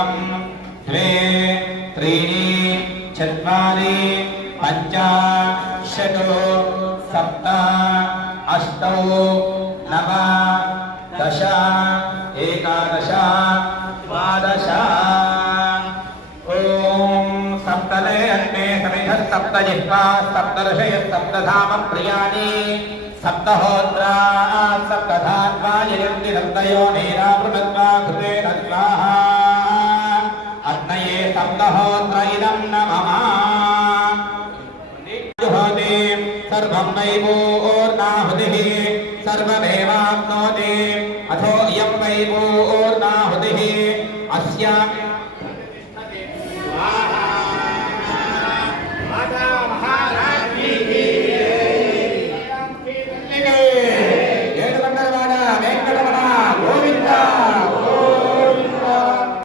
एकं द्वे त्रीणि चत्वारि पञ्च षट् सप्त अष्टौ नव दश एकादश द्वादश सप्तले अन्मे समिधः सप्तजिह्वा सप्तर्षयः सप्तधाम प्रियाणि सप्तहोत्रा सप्तधात्वा यजन्ति सप्तयो नीरावृतत्वा कृतेन स्वाहा अग्नये सप्तहोत्र इदं नमः जुहोति सर्वं वैवोर्नाहुतिः सर्वमेवाप्नोति अथो इयं वैवोर्नाहुतिः अस्यां